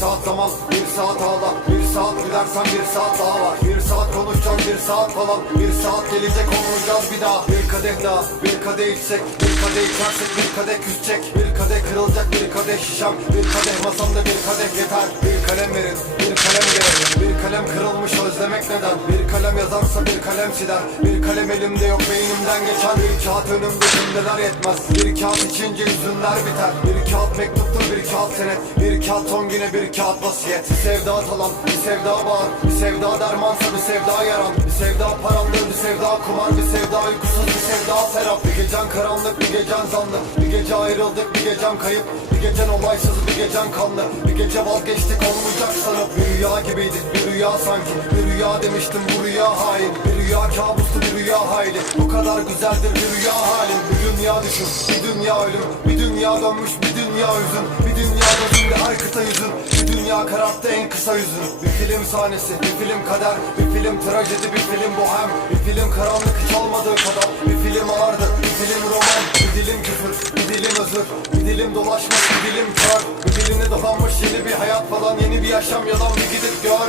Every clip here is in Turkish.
zaman Bir saat ağla. Bir saat gülersen bir saat daha var. Bir saat konuşacağız bir saat falan. Bir saat gelecek olmayacağız bir daha. Bir kadeh daha Bir kadeh içsek. Bir kadeh içersek bir kadeh küsecek. Bir kadeh kırılacak bir kadeh şişem. Bir kadeh masamda bir kadeh yeter. Bir kalem verin Bir kalem gerek Bir kalem kırılmış özlemek neden? Bir kalem yazarsa bir kalem siler Bir kalem elimde yok beynimden geçen Bir kağıt önümde cümleler yetmez. Bir kağıt içince üzünler biter. Bir kağıt mektuptur bir kağıt senet. Bir kağıt son güne bir kağıt vasiyet. Bir sevda talan bir sevda bağır. Bir sevda dermansa bir sevda yaran Bir sevda parandır bir sevda kumar. Bir sevda uykusuz bir sevda serap Bir gecen karanlık bir gecen zanlı. Bir gece ayrıldık bir gecem kayıp. Bir gecen olaysız bir gecen kanlı. Bir gece vazgeçtik olmayacak sanıp Bir rüya gibiydi bir rüya sanki. Bir rüya demiştim bu rüya hain. Bir rüya kabustu bir rüya hayli. Bu kadar güzeldir bir rüya halim. Bir dünya düşün bir dünya ölüm. Bir dünya dönmüş bir dünya hüzün Bir dünya gözünde her kıta yüzün. Bir dünya kararttı en kısa yüzün. Bir film sahnesi bir film kader. Bir film trajedi bir film bohem. Bir film karanlık hiç olmadığı kadar. Bir film ağırdı bir film roman. Bir dilim küfür bir dilim özür. Bir dilim dolaşmış bir dilim kör. Bir diline dolanmış yeni bir hayat falan Yeni bir yaşam yalan bir gidip gör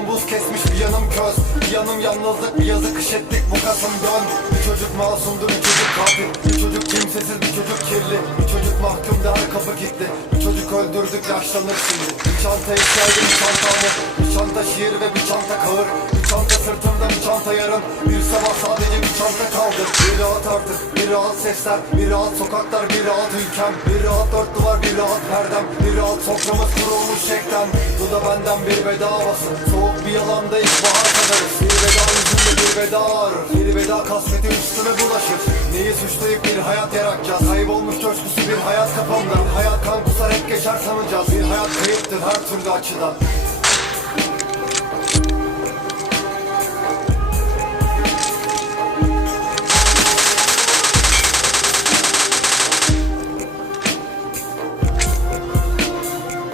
yanım buz kesmiş bir yanım köz. Bir yanım yalnızlık bir yazı kış ettik bu kasım dön. Bir çocuk masumdu bir çocuk katil. Bir çocuk kimsesiz bir çocuk kirli. Bir çocuk mahkumdu her kapı kilitli. Bir çocuk öldürdük yaşlanır şimdi Bir çanta içeride bir çanta hamur Bir çanta şiir ve bir çanta kahır Bir çanta sırtımda bir çanta yarın. Bir sabah sadece bir çanta kaldı. Bir rahat artık bir rahat sesler. Bir rahat sokaklar bir rahat ülkem. Bir rahat dört duvar bir rahat perdem. Bir rahat soframız kurulmuş şekten Bu da benden bir veda havası Soğuk bir yalanda ilkbahar kadarız Bir veda yüzünde bir veda ağrır Bir veda kasveti üstüme bulaşır. Neyi suçlayıp bir hayat yaratacağız? Kaybolmuş coşkusu bir hayat kafamda. Bir hayat kan kusar hep geçer sanacağız Bir hayat kayıptır her türlü açıdan